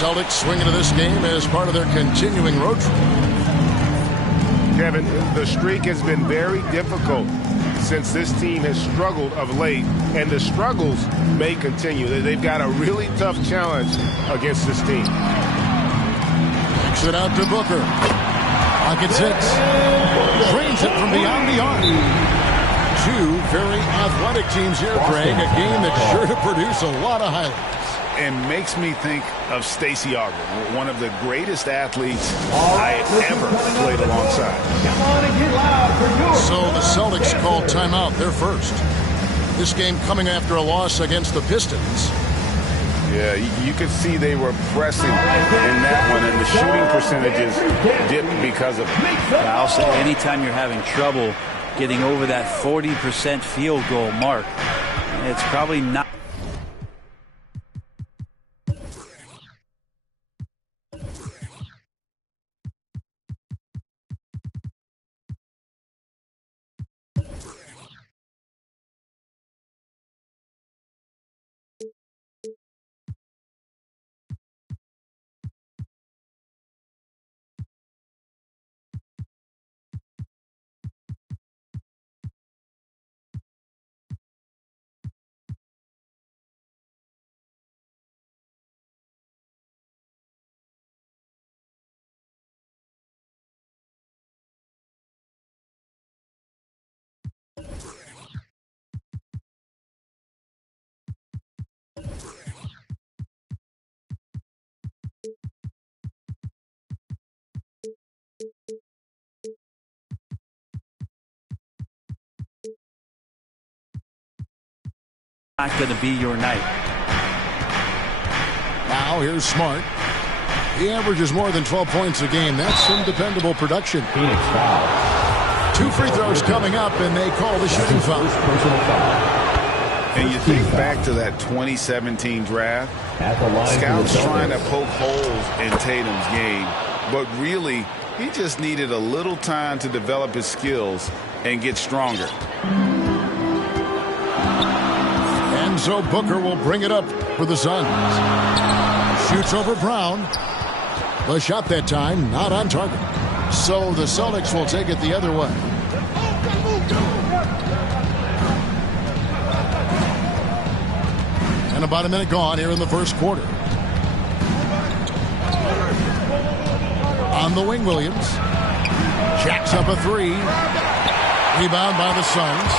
Celtics swing into this game as part of their continuing road trip. Kevin, the streak has been very difficult since this team has struggled of late, and the struggles may continue. They've got a really tough challenge against this team. Kicks it out to Booker. Pocket six. Drains it from beyond the arc. Two very athletic teams here, Greg. A game that's sure to produce a lot of highlights. And makes me think of Stacey Augmon, one of the greatest athletes I ever played alongside. So the Celtics called timeout. They're first. This game coming after a loss against the Pistons. Yeah, you could see they were pressing in that one, and the shooting percentages dipped because of it. I'll say anytime you're having trouble getting over that 40% field goal mark, it's probably not. Not going to be your night. Now here's Smart. He averages more than 12 points a game. That's some dependable production. Phoenix foul. 2 free throws coming up, and they call the shooting foul. And you think back to that 2017 draft, scouts trying to poke holes in Tatum's game, but really, he just needed a little time to develop his skills and get stronger. And so Booker will bring it up for the Suns. Shoots over Brown. The shot that time not on target. So the Celtics will take it the other way. And about a minute gone here in the first quarter. On the wing, Williams. Jacks up a three. Rebound by the Suns.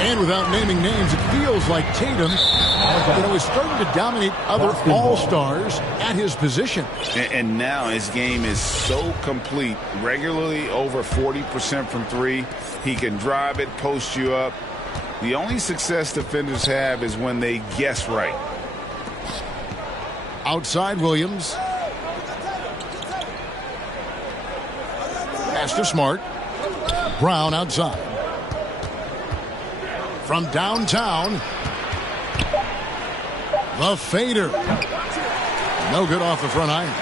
And without naming names, it feels like Tatum, is starting to dominate other all-stars at his position. And now his game is so complete, regularly over 40% from three. He can drive it, post you up. The only success defenders have is when they guess right. Outside Williams. Pass to Smart. Brown outside. From downtown. The fader. No good off the front iron.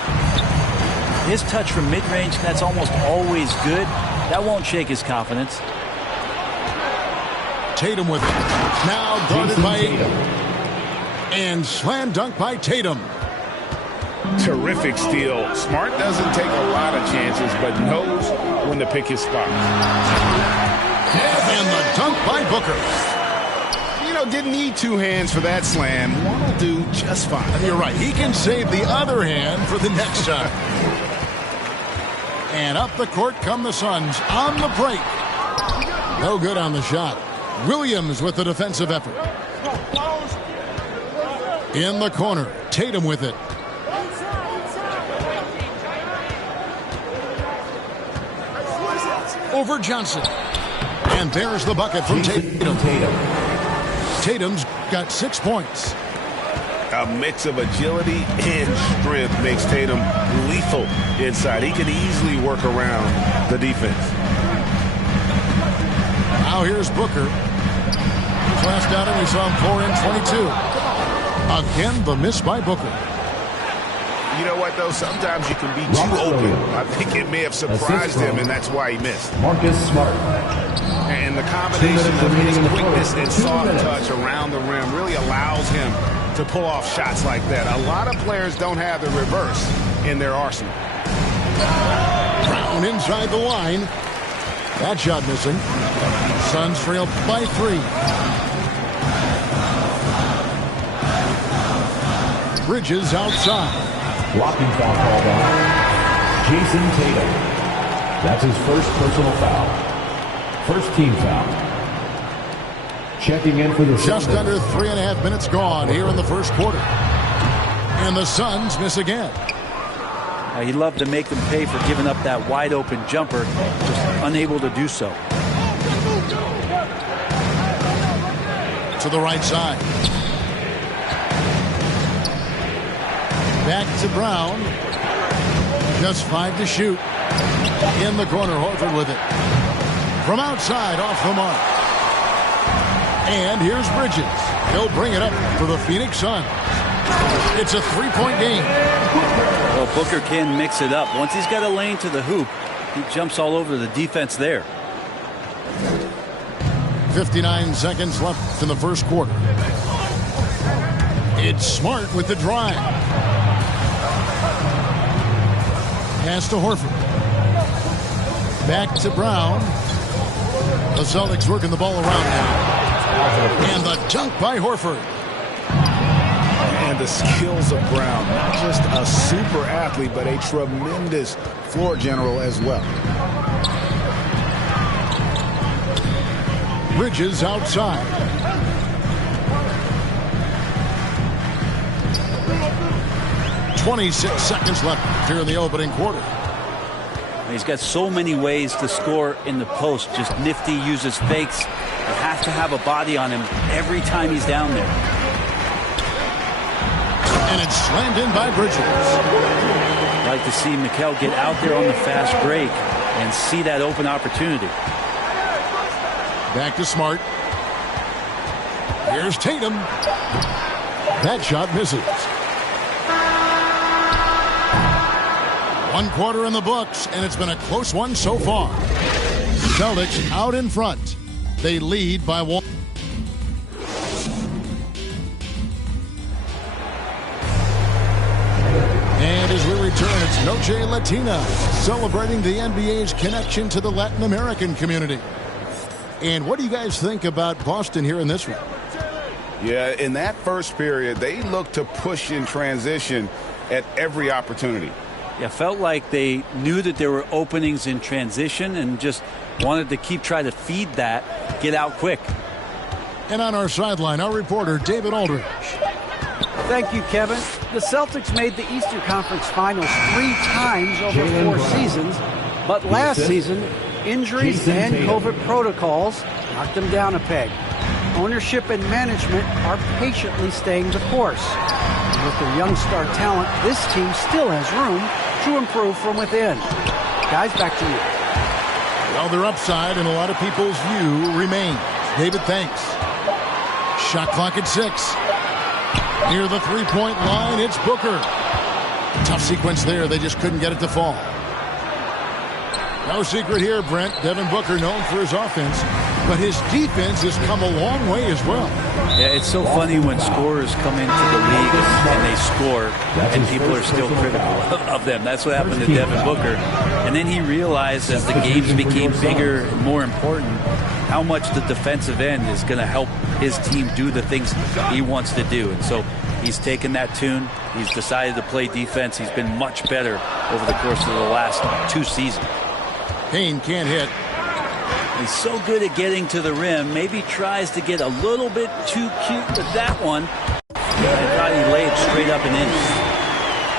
His touch from mid-range, that's almost always good. That won't shake his confidence. Tatum with it. Now guarded by Tatum. And slam dunk by Tatum. Terrific steal. Smart doesn't take a lot of chances, but knows when to pick his spot. And the dunk by Booker. Didn't need two hands for that slam. One will do just fine. You're right. He can save the other hand for the next time. And up the court come the Suns on the break. No good on the shot. Williams with the defensive effort. In the corner, Tatum with it. Over Johnson. And there's the bucket from Tatum. Tatum's got 6 points. A mix of agility and strength makes Tatum lethal inside. He can easily work around the defense. Now here's Booker. His last outing, we saw him pour in 22. Again, the miss by Booker. You know what, though? Sometimes you can be too open. I think it may have surprised him, and that's why he missed. Marcus Smart. And the combination of his quickness and soft touch around the rim really allows him to pull off shots like that. A lot of players don't have the reverse in their arsenal. Brown inside the line. That shot missing. Suns trail by 3. Bridges outside. Blocking foul called on Jason Tatum. That's his first personal foul. First team foul. Checking in for the Just under 3.5 minutes gone here in the first quarter. And the Suns miss again. He'd love to make them pay for giving up that wide open jumper, just unable to do so. To the right side. Back to Brown. Just 5 to shoot. In the corner, Horford with it. From outside, off the mark. And here's Bridges. He'll bring it up for the Phoenix Suns. It's a 3-point game. Well, Booker can mix it up. Once he's got a lane to the hoop, he jumps all over the defense there. 59 seconds left in the first quarter. It's Smart with the drive. Pass to Horford. Back to Brown. The Celtics working the ball around now. And the dunk by Horford. And the skills of Brown. Not just a super athlete, but a tremendous floor general as well. Bridges outside. .26 seconds left here in the opening quarter. He's got so many ways to score in the post. Just nifty, uses fakes. You have to have a body on him every time he's down there. And it's slammed in by Bridges. I'd like to see Mikal get out there on the fast break and see that open opportunity. Back to Smart. Here's Tatum. That shot misses. 1 quarter in the books, and it's been a close one so far. Celtics out in front. They lead by 1. And as we return, it's Noche Latina, celebrating the NBA's connection to the Latin American community. And what do you guys think about Boston here in this one? Yeah, in that first period, they looked to push in transition at every opportunity. Yeah, felt like they knew that there were openings in transition and just wanted to keep trying to feed that, get out quick. And on our sideline, our reporter, David Aldridge. Thank you, Kevin. The Celtics made the Eastern Conference Finals 3 times over 4 seasons, but last season, injuries and COVID protocols knocked them down a peg. Ownership and management are patiently staying the course. And with their young star talent, this team still has room to improve from within. Guys, back to you. Well, their upside in a lot of people's view remains. David, thanks. Shot clock at 6. Near the three-point line, it's Booker. Tough sequence there. They just couldn't get it to fall. No secret here, Brent. Devin Booker known for his offense, but his defense has come a long way as well. Yeah, it's so funny when scorers come into the league and they score, and people are still critical of them. That's what happened to Devin Booker. And then he realized as the games became bigger and more important, how much the defensive end is going to help his team do the things he wants to do. And so he's taken that tune. He's decided to play defense. He's been much better over the course of the last 2 seasons. Payne can't hit. He's so good at getting to the rim. Maybe tries to get a little bit too cute with that one. I thought he laid straight up and in.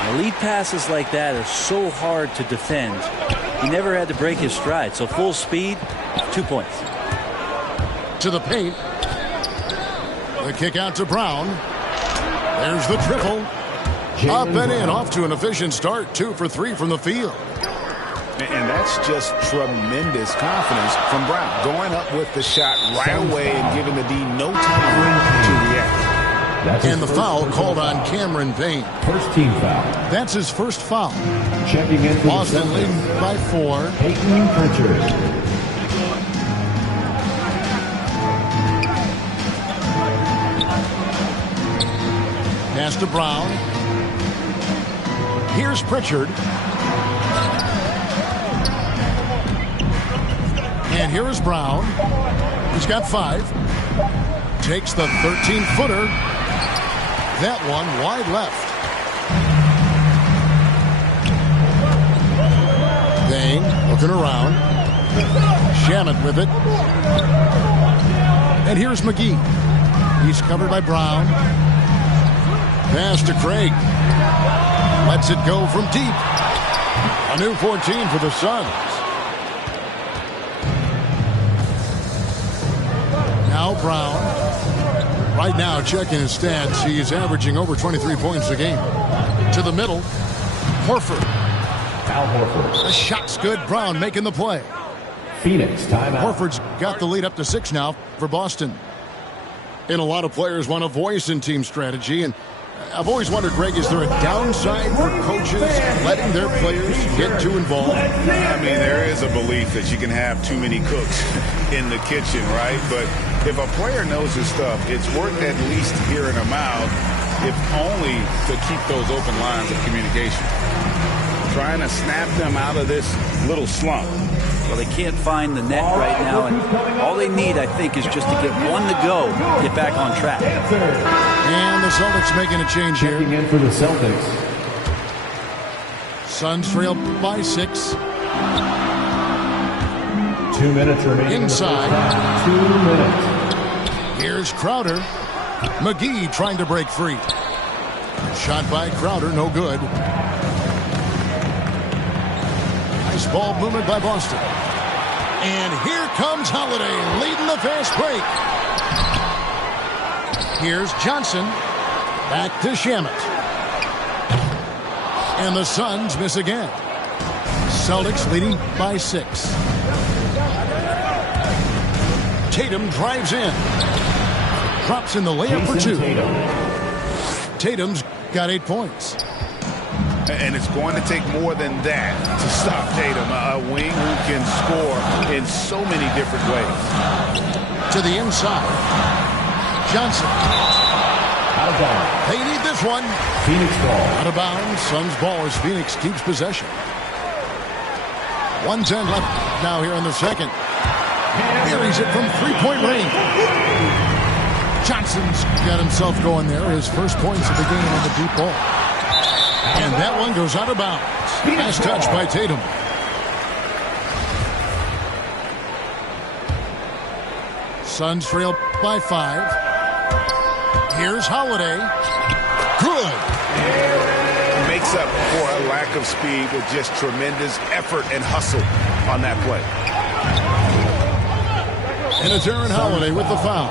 Now, lead passes like that are so hard to defend. He never had to break his stride. So full speed, 2 points. To the paint. The kick out to Brown. There's the triple. Up and in, off to an efficient start. 2 for 3 from the field. And that's just tremendous confidence from Brown. Going up with the shot right away and giving the D no time to react. And the foul called on Cameron Payne. First team foul. That's his first foul. Checking in for Boston leading by 4. Peyton Pritchard. Pass to Brown. Here's Pritchard. And here is Brown. He's got 5. Takes the 13-footer. That one wide left. Dane looking around. Shamet with it. And here's McGee. He's covered by Brown. Pass to Craig. Lets it go from deep. A new 14 for the Suns. Now Brown. Right now, checking his stats, he's averaging over 23 points a game. To the middle, Horford. Al Horford. The shot's good. Brown making the play. Phoenix timeout. Horford's got the lead up to 6 now for Boston. And a lot of players want a voice in team strategy. And I've always wondered, Greg, is there a downside for coaches letting their players get too involved? I mean, there is a belief that you can have too many cooks in the kitchen, right? But if a player knows his stuff, it's worth at least hearing them out, if only to keep those open lines of communication. Trying to snap them out of this little slump. Well, they can't find the net right now, and all they need, I think, is just to get one to go, get back on track. And the Celtics making a change here. Checking in for the Celtics. Suns trail by 6. 2 minutes remaining. Inside. 2 minutes. Here's Crowder. McGee trying to break free. Shot by Crowder, no good. Nice ball movement by Boston. And here comes Holiday leading the fast break. Here's Johnson. Back to Shamet. And the Suns miss again. Celtics leading by 6. Tatum drives in. Drops in the layup for 2. Tatum's got 8 points. And it's going to take more than that to stop Tatum, a wing who can score in so many different ways. To the inside. Johnson. Out of bounds. They need this one. Phoenix ball. Out of bounds. Suns ball as Phoenix keeps possession. 1:10 left now here in the second. Carries it from 3-point range. Johnson's got himself going there. His first points of the game on the deep ball. And that one goes out of bounds. Nice touch by Tatum. Suns trail by 5. Here's Holiday. Good. Makes up for a lack of speed with just tremendous effort and hustle on that play. And it's Aaron Holiday with the foul.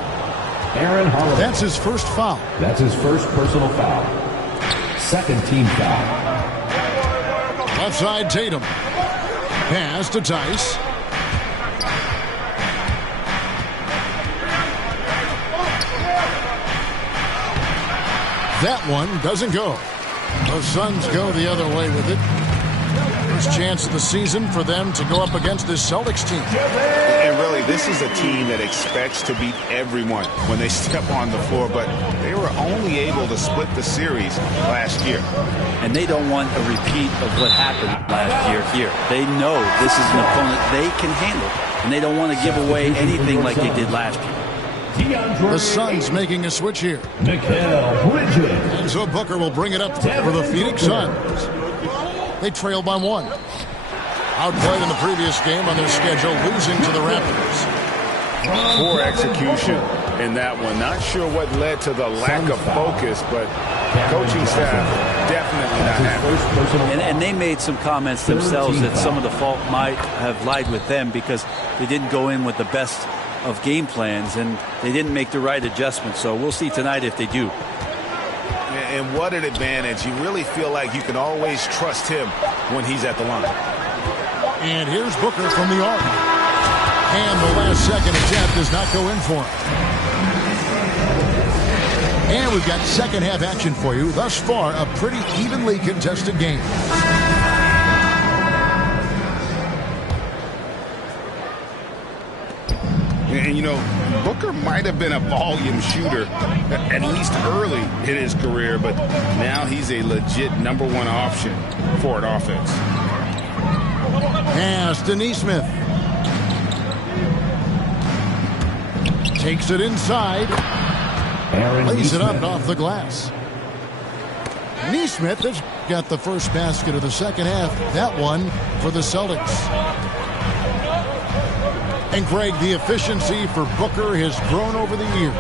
Aaron Holiday. That's his first foul. That's his first personal foul. Second team foul. Left side Tatum. Pass to Tice. That one doesn't go. The Suns go the other way with it. First chance of the season for them to go up against this Celtics team. And really, this is a team that expects to beat everyone when they step on the floor, but they were only able to split the series last year. And they don't want a repeat of what happened last year here. They know this is an opponent they can handle, and they don't want to give away anything like they did last year. The Suns making a switch here. Mikal Bridges. And so Booker will bring it up for the Phoenix Suns. They trail by 1. Outplayed in the previous game on their schedule, losing to the Raptors. Poor execution in that one. Not sure what led to the lack of focus, but coaching staff definitely not happy. And they made some comments themselves that some of the fault might have lied with them because they didn't go in with the best of game plans and they didn't make the right adjustments. So we'll see tonight if they do. And what an advantage. You really feel like you can always trust him when he's at the line. And here's Booker from the arc. And the last second attempt does not go in for him. And we've got second half action for you. Thus far, a pretty evenly contested game. And, you know, Booker might have been a volume shooter, at least early in his career, but now he's a legit #1 option for an offense. Pass to Nesmith. Takes it inside. Lays it up off the glass. Nesmith has got the first basket of the second half. That one for the Celtics. And Greg, the efficiency for Booker has grown over the years.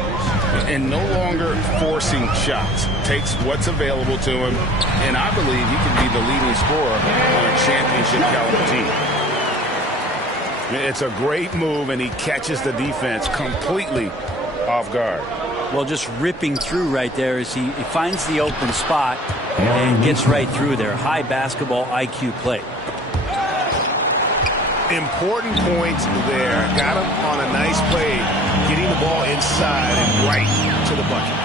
And no longer forcing shots. Takes what's available to him. And I believe he can be the leading scorer on a championship caliber team. It's a great move, and he catches the defense completely off guard. Well, just ripping through right there as he finds the open spot and gets right through there. High basketball IQ play. Important points there. Got him on a nice play, getting the ball inside and right to the bucket.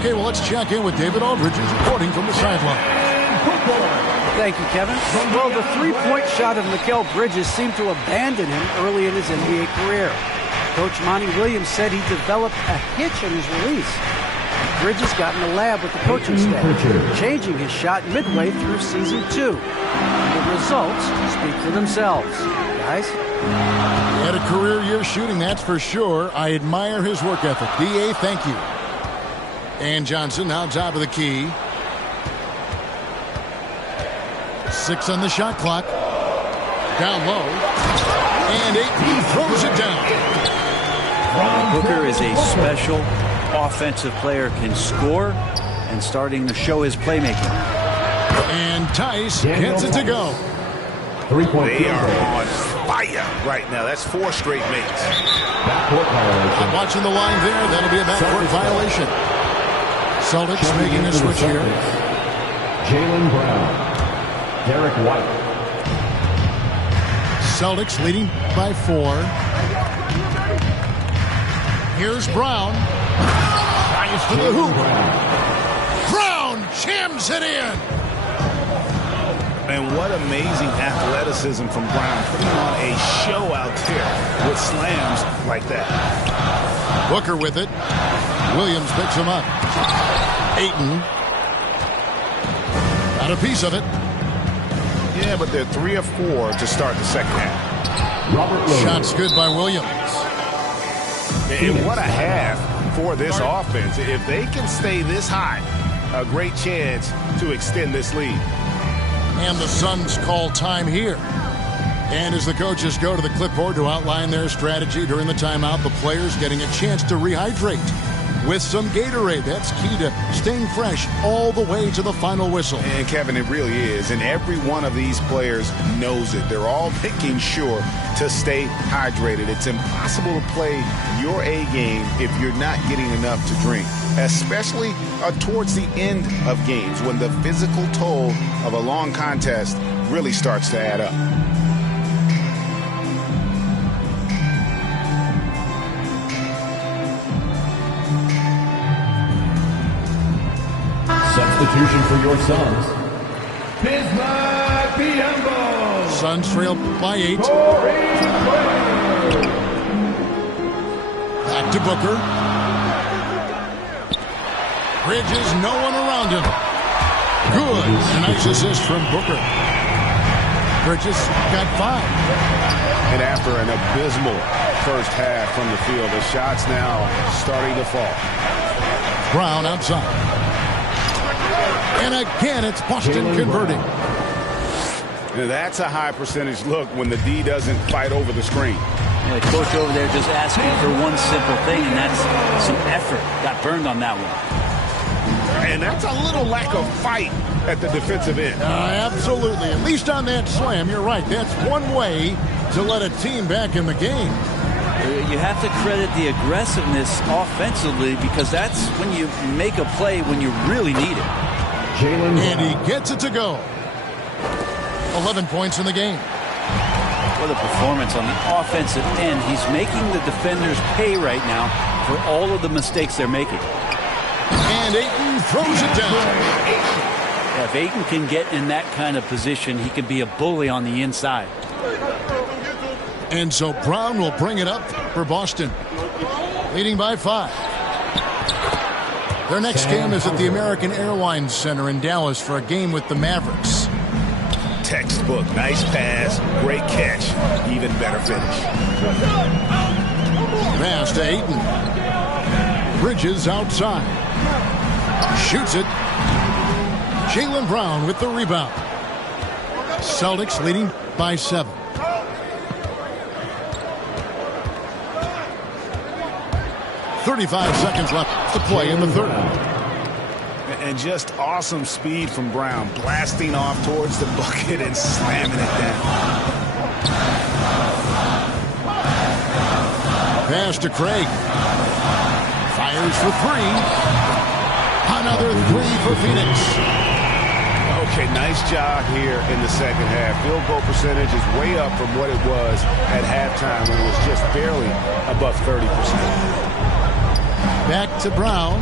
Okay, well, let's check in with David Aldridge, who's reporting from the sideline. Thank you, Kevin. Well, the three-point shot of Mikal Bridges seemed to abandon him early in his NBA career. Coach Monty Williams said he developed a hitch in his release. Bridges got in the lab with the coaching staff, changing his shot midway through season 2. The results speak for themselves. Guys? He had a career year shooting, that's for sure. I admire his work ethic. D.A., thank you. And Johnson now top of the key. 6 on the shot clock. Down low. And 18 throws it down. Booker is a special offensive player, can score, and starting to show his playmaking. And Tice gets it to go. They are on fire right now. That's 4 straight makes. I'm watching the line there. That'll be a backcourt violation. Celtics making a switch here. Jaylen Brown. Derek White. Celtics leading by 4. Here's Brown. Drives to the hoop. Brown jams it in. And what amazing athleticism from Brown, putting on a show out there with slams like that. Booker with it. Williams picks him up. Ayton. Got a piece of it. Yeah, but they're 3 of 4 to start the second half. Shots good by Williams. And what a half for this offense. If they can stay this high, a great chance to extend this lead. And the Suns call time here. And as the coaches go to the clipboard to outline their strategy during the timeout, the players getting a chance to rehydrate with some Gatorade. That's key to staying fresh all the way to the final whistle. And Kevin, it really is. And every one of these players knows it. They're all making sure to stay hydrated. It's impossible to play your A game if you're not getting enough to drink, especially towards the end of games when the physical toll of a long contest really starts to add up. Substitution for your Suns. Bismack Biyombo. Suns trail by 8. Back to Booker. Bridges, no one around him. Good. Nice assist from Booker. Bridges got 5. And after an abysmal first half from the field, the shots now starting to fall. Brown outside. And again, it's Boston converting. Now that's a high percentage look when the D doesn't fight over the screen. The coach over there just asking for one simple thing, and that's some effort. Got burned on that one. And that's a little lack of fight at the defensive end. Absolutely. At least on that slam, you're right. That's one way to let a team back in the game. You have to credit the aggressiveness offensively because that's when you make a play when you really need it. And he gets it to go. 11 points in the game. What a performance on the offensive end. He's making the defenders pay right now for all of the mistakes they're making. And Ayton throws it down. Yeah, if Ayton can get in that kind of position, he could be a bully on the inside. And so Brown will bring it up for Boston, leading by 5. Their next game is at the American Airlines Center in Dallas for a game with the Mavericks. Textbook. Nice pass. Great catch. Even better finish. Pass to Ayton. Bridges outside. Shoots it. Jaylen Brown with the rebound. Celtics leading by 7. .35 seconds left to play in the third. And just awesome speed from Brown, blasting off towards the bucket and slamming it down. Pass to Craig. Fires for 3. Another 3 for Phoenix. Okay, nice job here in the second half. Field goal percentage is way up from what it was at halftime when it was just barely above 30%. Back to Brown.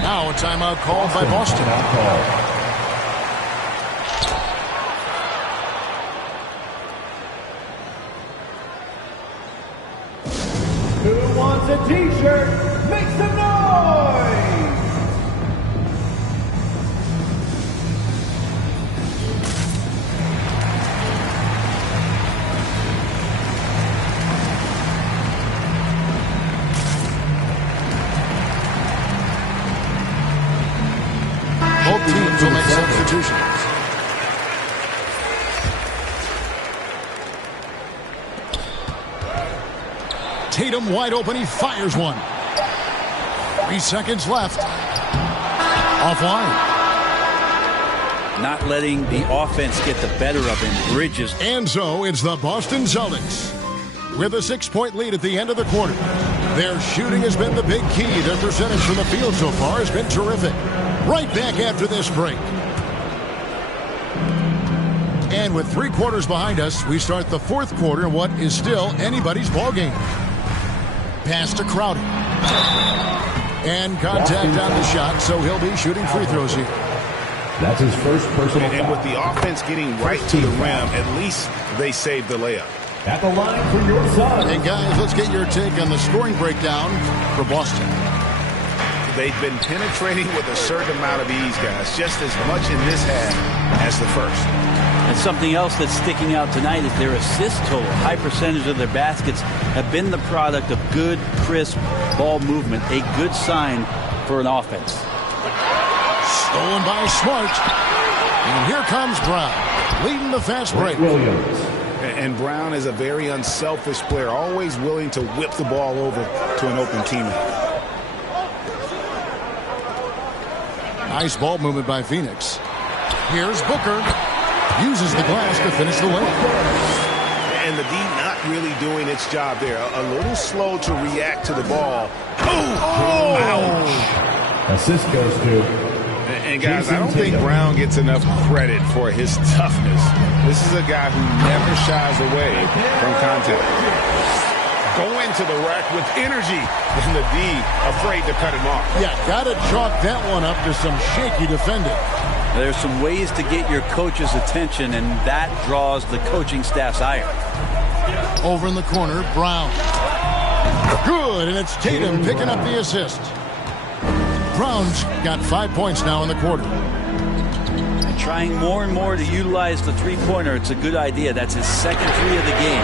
Now a timeout called by Boston. Who wants a t-shirt? Make some noise! Both teams will make substitutions. Tatum wide open. He fires one. 3 seconds left. Offline. Not letting the offense get the better of him. Bridges. And so it's the Boston Celtics with a 6-point lead at the end of the quarter. Their shooting has been the big key. Their percentage from the field so far has been terrific. Right back after this break. And with 3 quarters behind us, we start the 4th quarter in what is still anybody's ballgame. Pass to Crowder. And contact on the shot, so he'll be shooting free throws here. That's his first personal foul. And with the offense getting right to the rim, at least they saved the layup. At the line for your son. Hey, guys, let's get your take on the scoring breakdown for Boston. They've been penetrating with a certain amount of ease, guys, just as much in this half as the first. And something else that's sticking out tonight is their assist total. High percentage of their baskets have been the product of good, crisp ball movement, a good sign for an offense. Stolen by Smart. And here comes Brown, leading the fast break. Williams. And Brown is a very unselfish player, always willing to whip the ball over to an open teammate. Nice ball movement by Phoenix. Here's Booker. Uses the glass to finish the layup. And the D not really doing its job there. A little slow to react to the ball. Assist goes to. And guys, I don't think Brown gets enough credit for his toughness. This is a guy who never shies away from contact. Going to the rack with energy, and the D afraid to cut him off. Yeah, got to chalk that one up to some shaky defending. There's some ways to get your coach's attention, and that draws the coaching staff's ire. Over in the corner, Brown. Good, and it's Tatum picking up the assist. Brown's got 5 points now in the quarter. And trying more and more to utilize the three-pointer, it's a good idea. That's his second 3 of the game,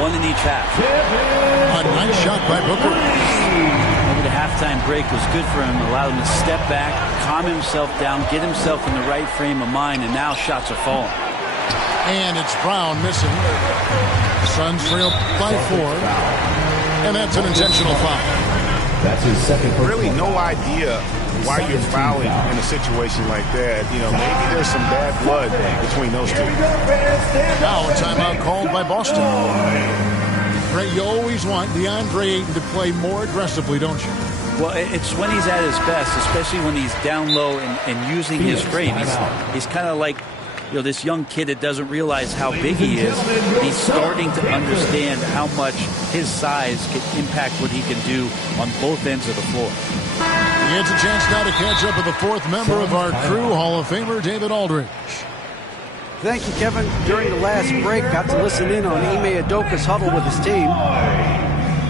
1 in each half. A nice shot by Booker. Maybe the halftime break was good for him, allowed him to step back, calm himself down, get himself in the right frame of mind, and now shots are falling. And it's Brown missing. Suns trail by 4. And that's an intentional foul. That's his second personal Really no foul. idea why you're fouling in a situation like that. You know, maybe there's some bad blood between those two. Now a timeout called by Boston. Ray, you always want DeAndre Ayton to play more aggressively, don't you? Well, it's when he's at his best, especially when he's down low and using his frame. He's kind of like, you know, this young kid that doesn't realize how big he is. He's starting to understand how much his size can impact what he can do on both ends of the floor. He gets a chance now to catch up with the 4th member of our crew, Hall of Famer David Aldridge. Thank you, Kevin. During the last break, got to listen in on Ime Udoka's huddle with his team.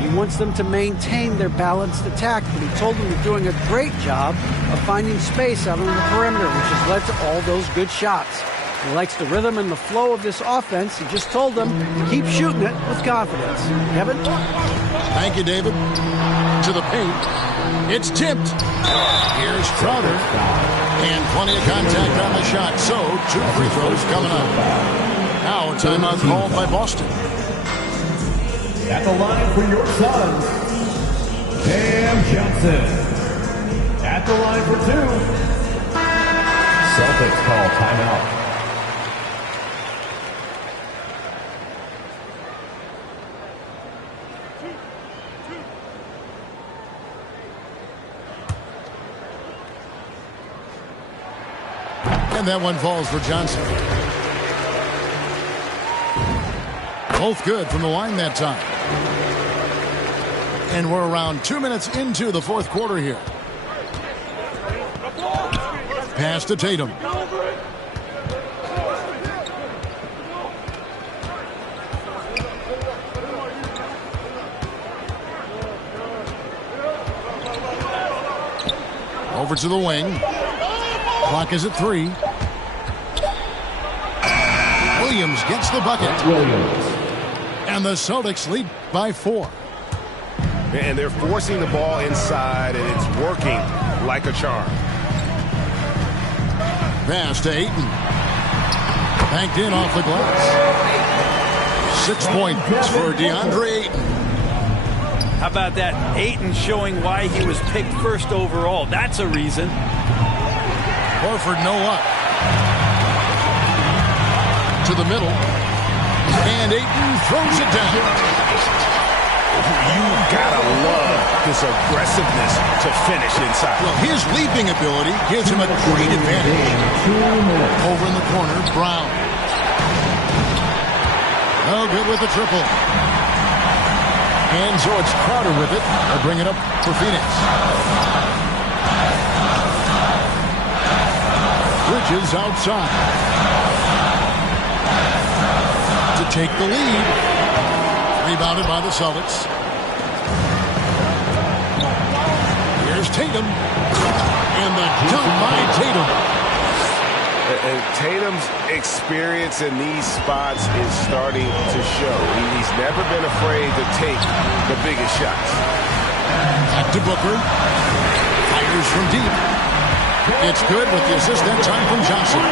He wants them to maintain their balanced attack, but he told them they're doing a great job of finding space out on the perimeter, which has led to all those good shots. He likes the rhythm and the flow of this offense. He just told them, keep shooting it with confidence. Kevin? Thank you, David. To the paint. It's tipped. Here's Crowder. And plenty of contact on the shot. So, 2 free throws coming up. Now a timeout called by Boston. At the line for your Suns, Cam Johnson. At the line for 2. Celtics call timeout. And that one falls for Johnson. Both good from the line that time. And we're around 2 minutes into the fourth quarter here. Pass to Tatum. Over to the wing. Clock is at 3. Williams gets the bucket. And the Celtics lead by 4. And they're forcing the ball inside, and it's working like a charm. Pass to Ayton. Banked in off the glass. 6 points for DeAndre Ayton. How about that? Ayton showing why he was picked first overall. That's a reason. Horford no up. To the middle. And Ayton throws it down. You gotta love this aggressiveness to finish inside. Well, his leaping ability gives him a great advantage. Over in the corner, Brown. No good with the triple. And so it's Crowder with it. They'll bring it up for Phoenix. Bridges outside. To take the lead. Rebounded by the Celtics. Here's Tatum. And the dunk by Tatum. And Tatum's experience in these spots is starting to show. He's never been afraid to take the biggest shots. Back to Booker. Fires from deep. It's good with the assist that time from Johnson.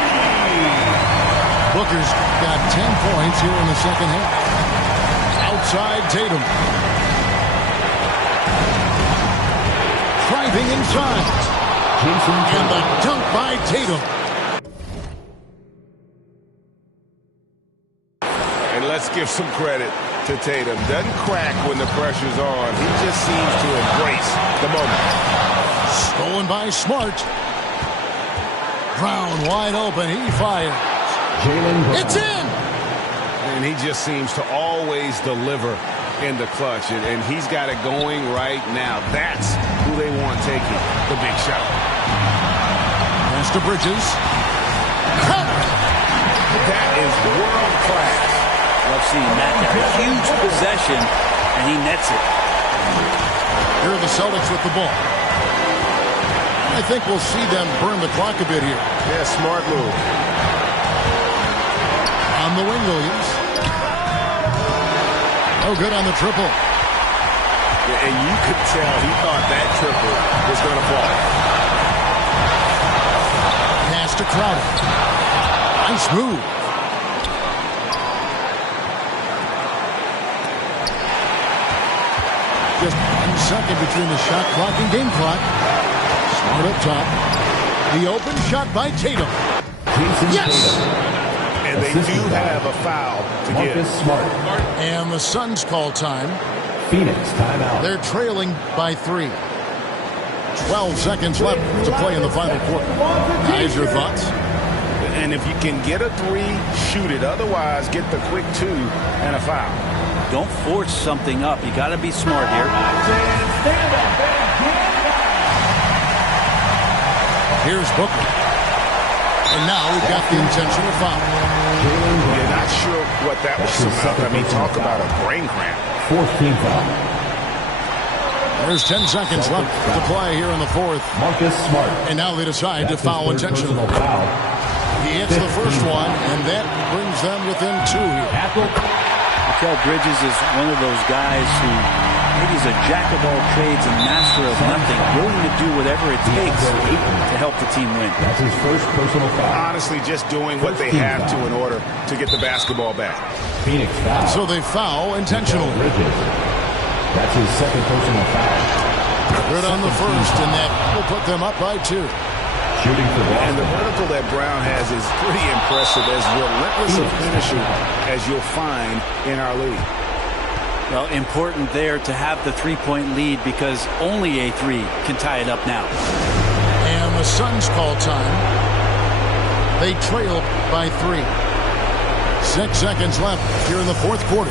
Booker's got 10 points here in the second half. Outside Tatum. Driving inside. And the dunk by Tatum. And let's give some credit to Tatum. Doesn't crack when the pressure's on. He just seems to embrace the moment. Stolen by Smart. Brown wide open. He fires. It's in! And he just seems to always deliver in the clutch. And he's got it going right now. That's who they want taking the big shot. Pass to Bridges. That is world class. Love seeing that there. A huge possession, and he nets it. Here are the Celtics with the ball. I think we'll see them burn the clock a bit here. Yeah, smart move. On the wing, Williams. No good on the triple. Yeah, and you could tell he thought that triple was going to fall. Pass to Crowder. Nice move. Just 1 second between the shot clock and game clock. Smart up top. The open shot by Tatum. Yes! And they do have a foul to give. Smart. And the Suns call time. Phoenix timeout. They're trailing by 3. 12 seconds left to play in the final quarter. Guys, your thoughts? And if you can get a 3, shoot it. Otherwise, get the quick 2 and a foul. Don't force something up. You got to be smart here. Here's Booker. And now we've got the intentional foul. You're not sure what that was about. I mean, talk about a brain cramp. Fourth team foul. There's 10 seconds left to play here in the fourth. Marcus Smart. And now they decide to foul intentionally. Foul. He hits the first one, and that brings them within 2 here. Mikal Bridges is one of those guys who maybe is a jack of all trades and master of nothing, willing to do whatever it takes to help the team win. That's his first personal foul. Honestly, just doing what they have to in order to get the basketball back. Phoenix foul. So they foul intentionally. Bridges. That's his second personal foul. Good on the first, and that will put them up by 2. Shooting for Boston. And the vertical that Brown has is pretty impressive, as relentless a finisher as you'll find in our league. Well, important there to have the three-point lead because only a 3 can tie it up now. And the Suns call time. They trail by 3. 6 seconds left here in the fourth quarter.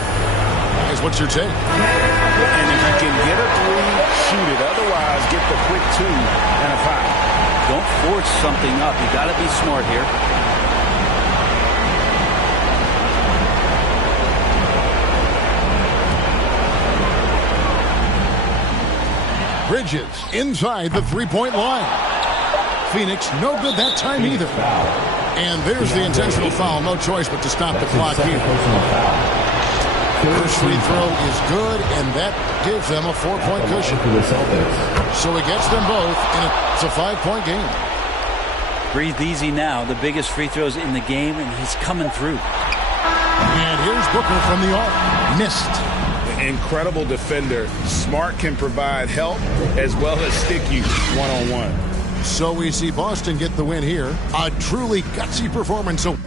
Guys, what's your take? And if you can get a 3, shoot it. Otherwise, get the quick 2 and a foul. Don't force something up. You got to be smart here. Bridges inside the three-point line. Phoenix no good that time either. And there's the intentional foul. No choice but to stop the clock here. First free throw is good, and that gives them a 4-point cushion. So it gets them both, and it's a 5-point game. Breathe easy now. The biggest free throws in the game, and he's coming through. And here's Booker from the arc. Missed. Incredible defender. Smart can provide help as well as stick you one-on-one. So we see Boston get the win here. A truly gutsy performance. So